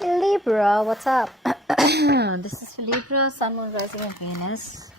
Libra, what's up? This is Libra, Sun, Moon, Rising, and Venus.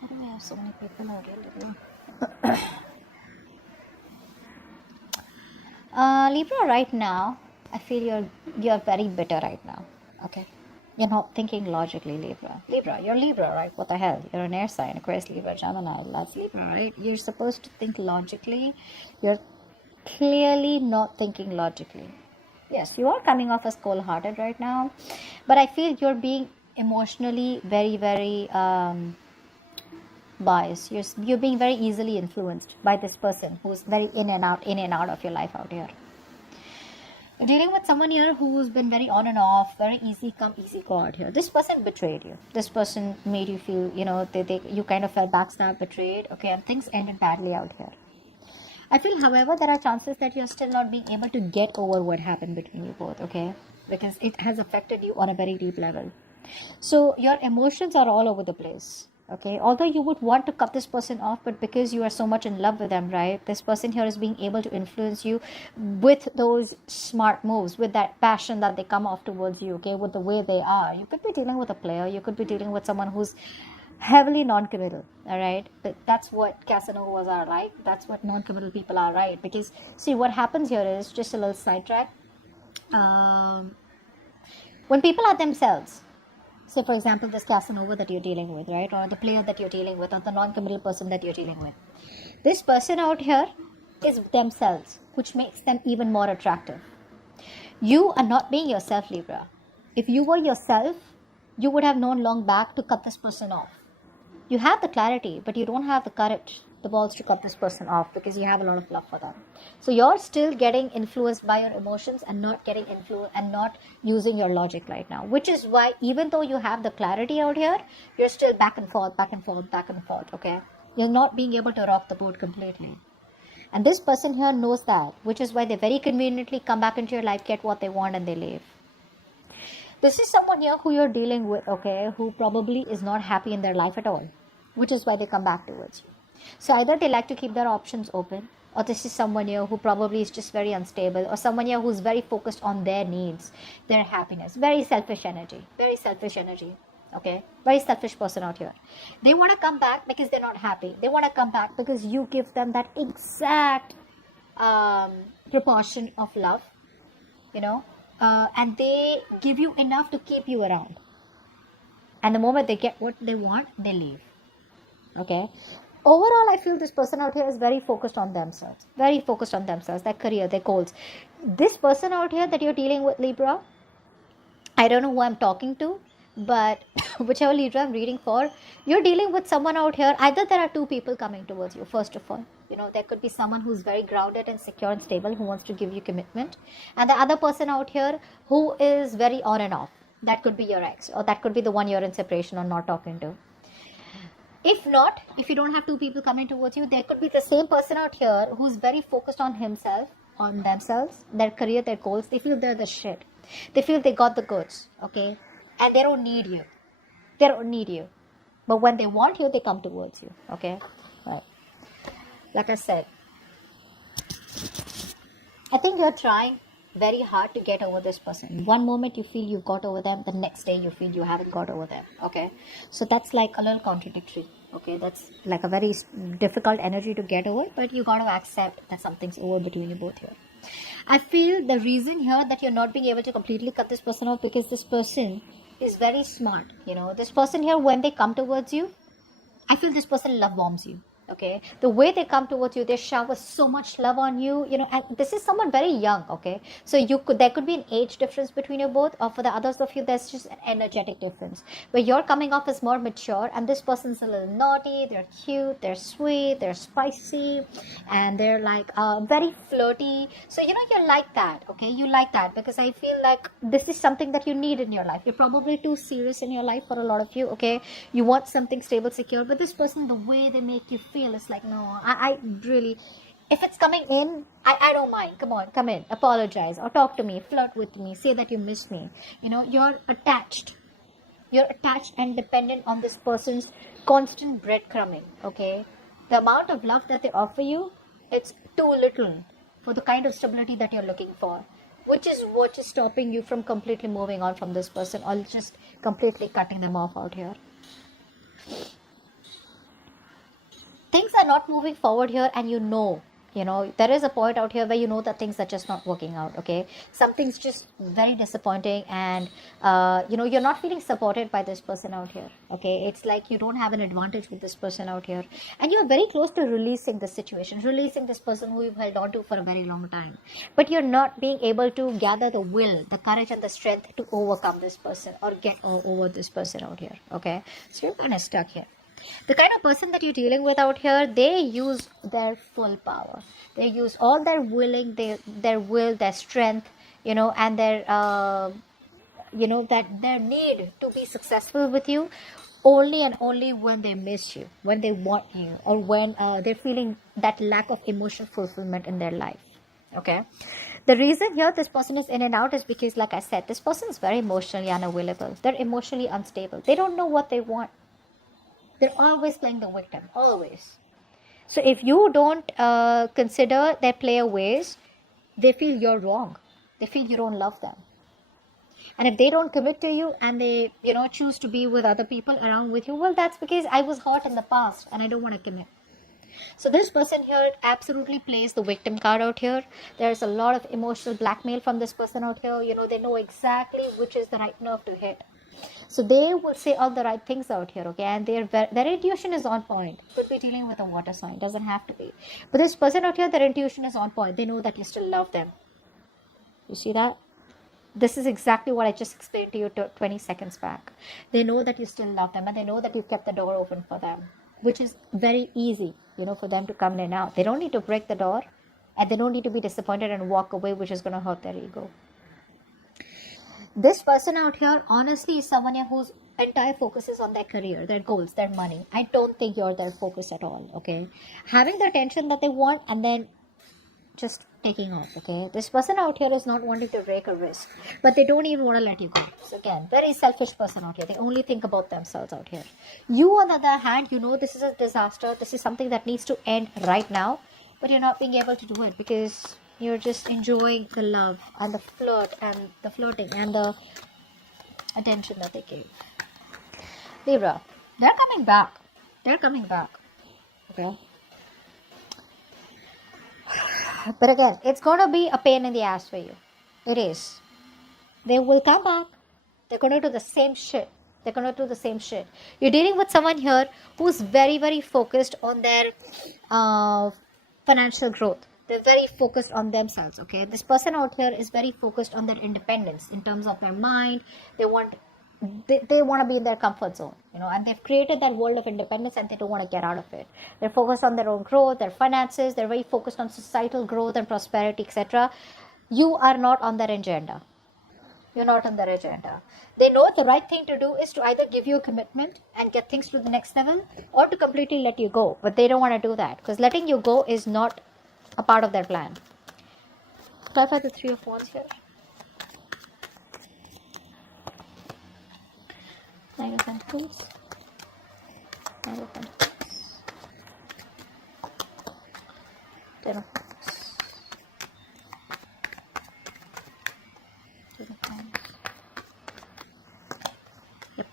Why do we have so many people out here? Libra, right now, I feel you're very bitter right now. Okay, you're not thinking logically, Libra. You're Libra, right? What the hell? You're an air sign, Aquarius, Libra, Gemini. That's Libra, right? You're supposed to think logically. You're clearly not thinking logically. Yes, you are coming off as cold-hearted right now, but I feel you're being emotionally very, very biased. You're being very easily influenced by this person who's very in and out of your life out here. You're dealing with someone here who's been very on and off, very easy come, easy go out here. This person betrayed you. This person made you feel, you kind of felt backstabbed, betrayed, okay, and things ended badly out here. I feel, however, there are chances that you're still not being able to get over what happened between you both, okay? Because it has affected you on a very deep level. So your emotions are all over the place, okay? Although you would want to cut this person off, but because you are so much in love with them, right? This person here is being able to influence you with those smart moves, with that passion that they come off towards you, okay? With the way they are. You could be dealing with a player. You could be dealing with someone who's heavily non-committal, all right? But that's what Casanovas are like. That's what non-committal people are, right? Because see, what happens here is, just a little sidetrack, when people are themselves, say for example this Casanova that you're dealing with, right, or the player that you're dealing with, or the non-committal person that you're dealing with, this person out here is themselves, which makes them even more attractive. You are not being yourself, Libra. If you were yourself, you would have known long back to cut this person off. You have the clarity, but you don't have the courage, the balls to cut this person off, because you have a lot of love for them. So you're still getting influenced by your emotions and not getting influenced and not using your logic right now, which is why even though you have the clarity out here, you're still back and forth, okay? You're not being able to rock the boat completely. And this person here knows that, which is why they very conveniently come back into your life, get what they want, and they leave. This is someone here who you're dealing with, okay, who probably is not happy in their life at all, which is why they come back towards you. So either they like to keep their options open, or this is someone here who probably is just very unstable, or someone here who's very focused on their needs, their happiness, very selfish energy, okay, very selfish person out here. They want to come back because they're not happy. They want to come back because you give them that exact proportion of love, and they give you enough to keep you around. And the moment they get what they want, they leave. Okay. Overall, I feel this person out here is very focused on themselves. Their career, their goals. This person out here that you're dealing with, Libra, I don't know who I'm talking to, but whichever Libra I'm reading for, you're dealing with someone out here. Either there are two people coming towards you, first of all. There could be someone who's very grounded and secure and stable who wants to give you commitment. And the other person out here who is very on and off. That could be your ex, or that could be the one you're in separation or not talking to. If not, if you don't have two people coming towards you, there could be the same person out here who's very focused on himself, on themselves, their career, their goals. They feel they're the shit. They feel they got the goods, okay? And they don't need you. But when they want you, they come towards you, okay? Right. Like I said, I think you're trying very hard to get over this person. One moment you feel you've got over them, the next day you feel you haven't got over them, okay? So that's like a little contradictory, okay? That's like a very difficult energy to get over, but you got to accept that something's over between you both here. I feel the reason here that you're not being able to completely cut this person off, because this person is very smart, This person here, when they come towards you, I feel this person love bombs you. Okay, the way they come towards you, they shower so much love on you, and this is someone very young, okay? So there could be an age difference between you both, or for the others of you, there's just an energetic difference, where you're coming off as more mature, and this person's a little naughty, they're cute, they're sweet, they're spicy, and they're like very flirty. So, you like that, okay? You like that, because I feel like this is something that you need in your life. You're probably too serious in your life for a lot of you, okay? You want something stable, secure, but this person, the way they make you feel is like, no, I really, If it's coming in, I don't mind. Come on, come in, apologize or talk to me, flirt with me, say that you miss me. You're attached. You're attached and dependent on this person's constant breadcrumbing. Okay, the amount of love that they offer you, it's too little for the kind of stability that you're looking for, which is what is stopping you from completely moving on from this person or just completely cutting them off out here. Things are not moving forward here, and there is a point out here where that things are just not working out. Okay, something's just very disappointing, and you're not feeling supported by this person out here. Okay, it's like you don't have an advantage with this person out here, and you're very close to releasing this situation, releasing this person who you've held on to for a very long time, but you're not being able to gather the will, the courage and the strength to overcome this person or get over this person out here. Okay, so you're kind of stuck here. The kind of person that you're dealing with out here, they use their full power. They use all their their will, their strength, and their that their need to be successful with you, only and only when they miss you, when they want you, or when they're feeling that lack of emotional fulfillment in their life. Okay, the reason here this person is in and out is because, like I said, this person is very emotionally unavailable. They're emotionally unstable. They don't know what they want. They're always playing the victim, always. So if you don't consider their player ways, they feel you're wrong. They feel you don't love them. And if they don't commit to you and they, choose to be with other people around with you, well, that's because I was hurt in the past and I don't want to commit. So this person here absolutely plays the victim card out here. There's a lot of emotional blackmail from this person out here. They know exactly which is the right nerve to hit. So they will say all the right things out here, okay? And their intuition is on point. Could be dealing with a water sign, doesn't have to be. But this person out here, their intuition is on point. They know that you still love them. You see that? This is exactly what I just explained to you 20 seconds back. They know that you still love them, and they know that you've kept the door open for them, which is very easy, for them to come in and out. They don't need to break the door, and they don't need to be disappointed and walk away, which is going to hurt their ego. This person out here, honestly, is someone whose entire focus is on their career, their goals, their money. I don't think you're their focus at all, okay? Having the attention that they want and then just taking off, okay? This person out here is not wanting to take a risk, but they don't even want to let you go. So again, very selfish person out here. They only think about themselves out here. You, on the other hand, this is a disaster. This is something that needs to end right now, but you're not being able to do it because you're just enjoying the love and the flirt and the flirting and the attention that they gave. Libra, they're coming back. They're coming back. Okay. But again, it's going to be a pain in the ass for you. It is. They will come back. They're going to do the same shit. You're dealing with someone here who's very, very focused on their financial growth. They're very focused on themselves, okay? This person out here is very focused on their independence in terms of their mind. They want to be in their comfort zone, and they've created that world of independence and they don't want to get out of it. They're focused on their own growth, their finances. They're very focused on societal growth and prosperity, etc. You are not on their agenda. You're not on their agenda. They know the right thing to do is to either give you a commitment and get things to the next level or to completely let you go. But they don't want to do that because letting you go is not a part of their plan. Clarify the Three of Wands here. Nine of Pentacles. Nine of Pentacles. Ten of Cups. Ten of Wands. Yep.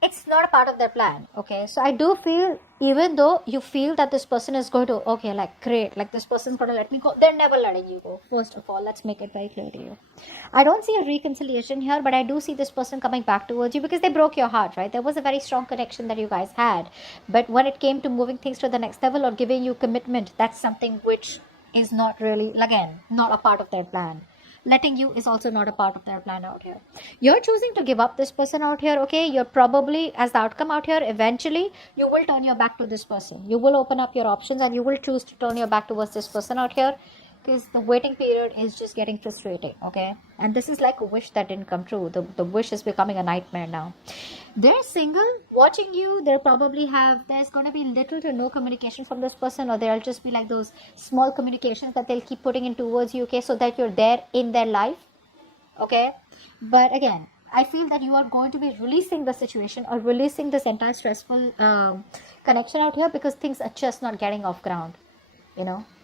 It's not a part of their plan, okay? So I do feel, even though you feel that this person is going to, okay, like, great, like this person's going to let me go, they're never letting you go. First of all, let's make it very clear to you. I don't see a reconciliation here, but I do see this person coming back towards you because they broke your heart, right? There was a very strong connection that you guys had. But when it came to moving things to the next level or giving you commitment, that's something which is not really, again, not a part of their plan. Letting you is also not a part of their plan out here. You're choosing to give up this person out here, okay? You're probably, as the outcome out here, eventually, you will turn your back to this person. You will open up your options and you will choose to turn your back towards this person out here because the waiting period is just getting frustrating, okay? And this is like a wish that didn't come true. The wish is becoming a nightmare now. They're single, watching you. They'll probably there's going to be little to no communication from this person, or there'll just be like those small communications that they'll keep putting in towards you, okay? So that you're there in their life, okay? But again, I feel that you are going to be releasing the situation or releasing this entire stressful connection out here, because things are just not getting off ground.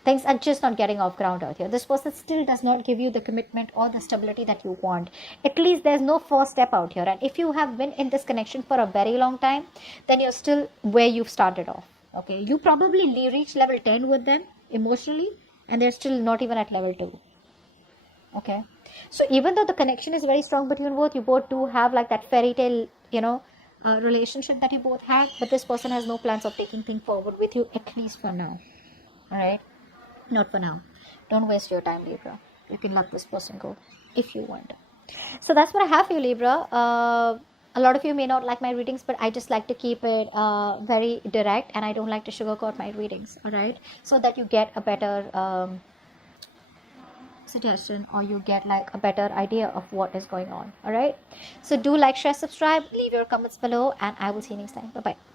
Things are just not getting off ground out here. This person still does not give you the commitment or the stability that you want. At least there's no first step out here. And if you have been in this connection for a very long time, then you're still where you've started off, okay? You probably reached level 10 with them emotionally, and they're still not even at level 2, okay? So even though the connection is very strong between both, you both do have like that fairy tale, relationship that you both have, but this person has no plans of taking things forward with you, at least for now. All right, not for now. Don't waste your time, Libra. You can let this person go if you want. So that's what I have for you, Libra. A lot of you may not like my readings, but I just like to keep it very direct, and I don't like to sugarcoat my readings. All right, so that you get a better suggestion, or you get like a better idea of what is going on. All right, so do like, share, subscribe, leave your comments below, and I will see you next time. Bye bye.